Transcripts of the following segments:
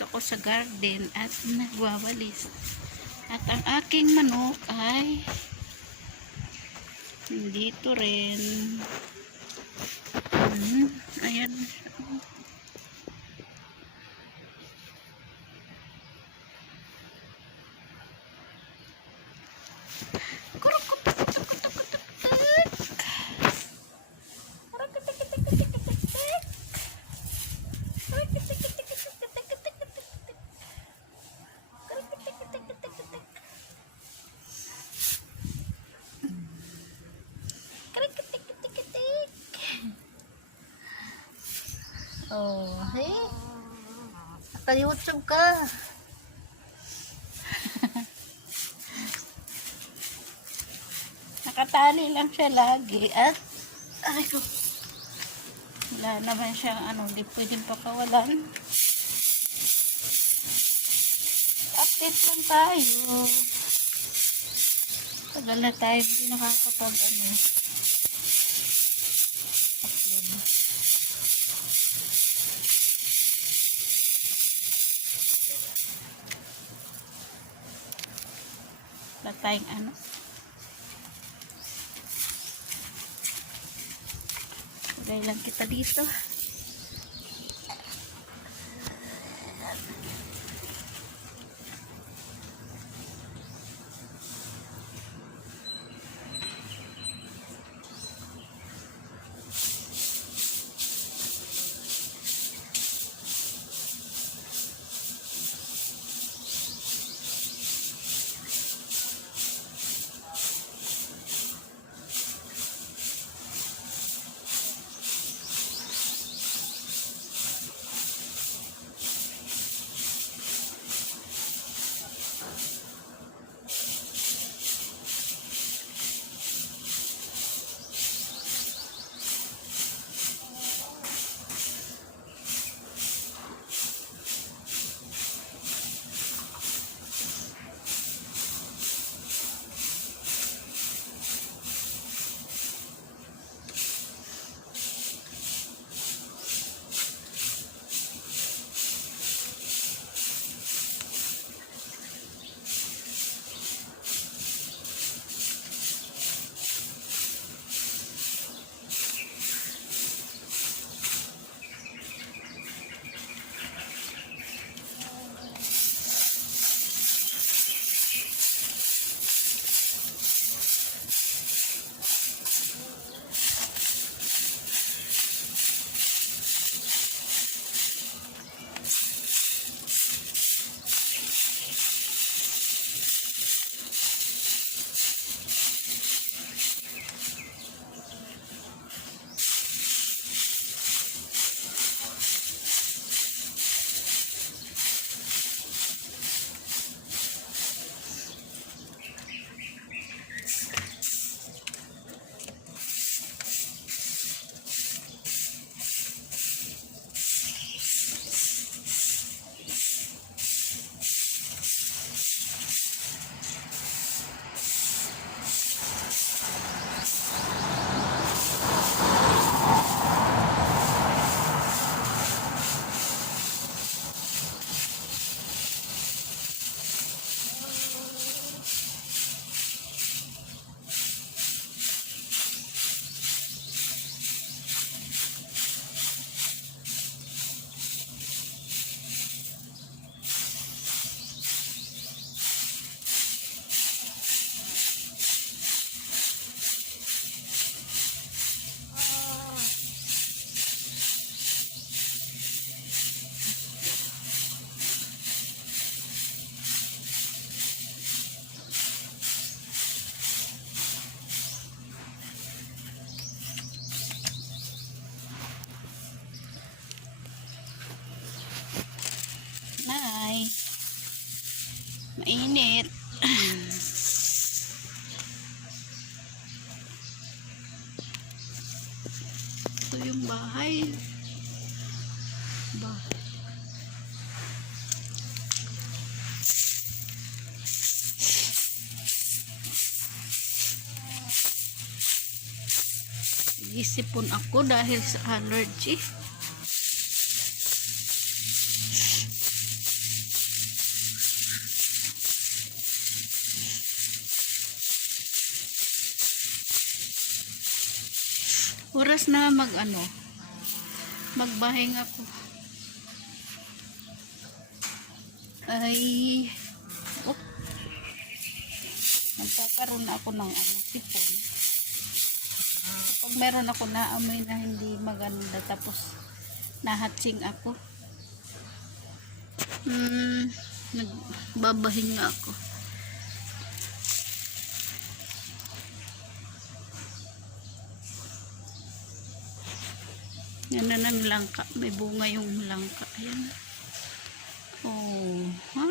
nandito ako sa garden at nagwawalis. At ang aking manok ay dito rin. Ayan. Oh, hey. Naka-YouTube ka. Nakatali lang siya lagi at ay ko. Wala naman siyang hindi pwedeng pakawalan. Update lang tayo. Tagal na tayo hindi nakakapag upload. Wala tayong Lagay lang kita dito. Ay, mainit. Ito yung bahay. Isipon ako dahil sa allergy. Oras na magbahinga ako. Ay, oh, nagkakaroon na ako ng sipon. Pag meron ako naamoy na hindi maganda, tapos nahatsing ako, nagbabahinga ako. Yan na ng langka. May bunga yung langka. Ayan. Oh, ha?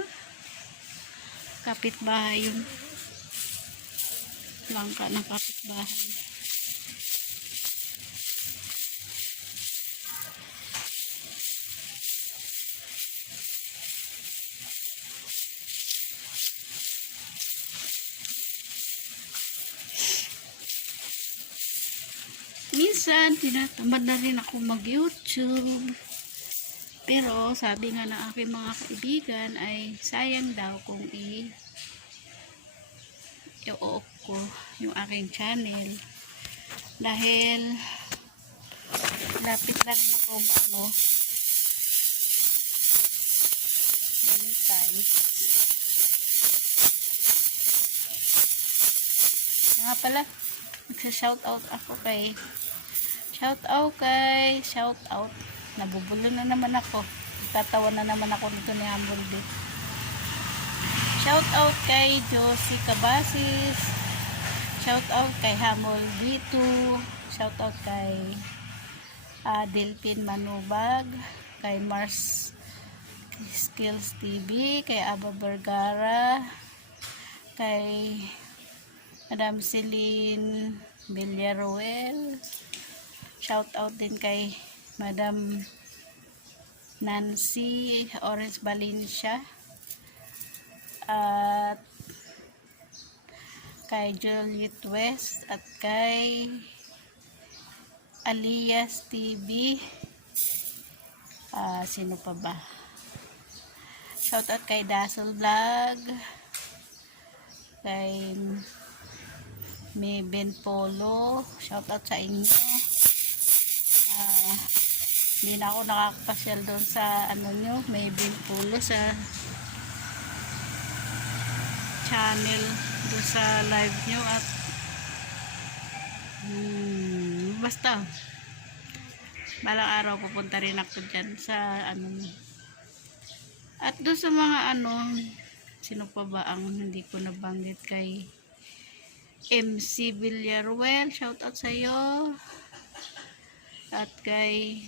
Kapitbahay yun. Langka ng kapitbahay. Minsan, tinatamad na rin ako mag-YouTube. Pero, sabi nga ng aking mga kaibigan ay sayang daw kung i-off ko yung aking channel. Dahil, lapit na rin ako Valentine's. Nga pala, magsa-shoutout ako kay shoutout. Nabubulo na naman ako. Tatawa na naman ako nito ni Humble Bit. Shoutout kay Josie Cabasis. Shoutout kay Humble Bit. Shoutout kay Delphin Manubag. Kay Mars Skills TV. Kay Aba Vergara. Kay Madam Celine Villaruel. Shoutout din kay Madam Nancy Orange Valencia at kay Juliet West at kay Alias TV. Sino pa ba? Shoutout kay Dazzle Vlog, kay May Ben Polo. Shoutout sa inyo. Hindi na ako nakakapasyal doon sa nyo, may Polo sa channel doon sa live nyo at basta balang araw pupunta rin ako dyan sa at doon sa mga sino pa ba ang hindi ko nabanggit, kay MC Villaruel, shoutout sa iyo, at kay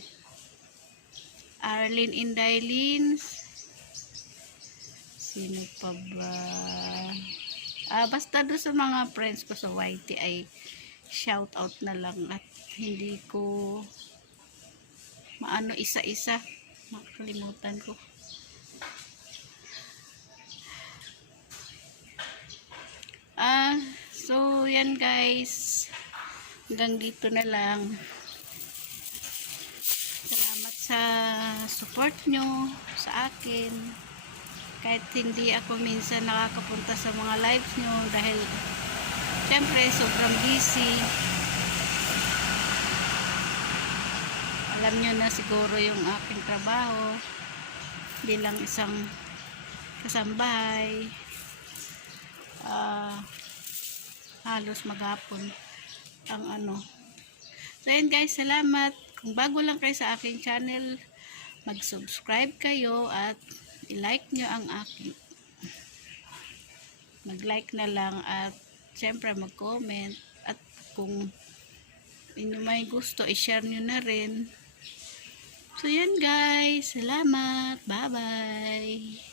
Arlene Indailins. Sino pa ba? Basta doon sa mga friends ko sa YT ay shout out na lang at hindi ko isa-isa. Makalimutan ko. So yan guys. Hanggang dito na lang. Salamat sa support nyo sa akin. Kahit hindi ako minsan nakakapunta sa mga lives nyo dahil syempre sobrang busy. Alam nyo na siguro yung aking trabaho bilang isang kasambahay. Halos maghapon ang So yun guys, salamat. Kung bago lang kayo sa aking channel, mag-subscribe kayo at i-like nyo ang aking mag-like na lang at syempre mag-comment at kung inyo may gusto, i-share nyo na rin. So yan guys, salamat. Bye bye.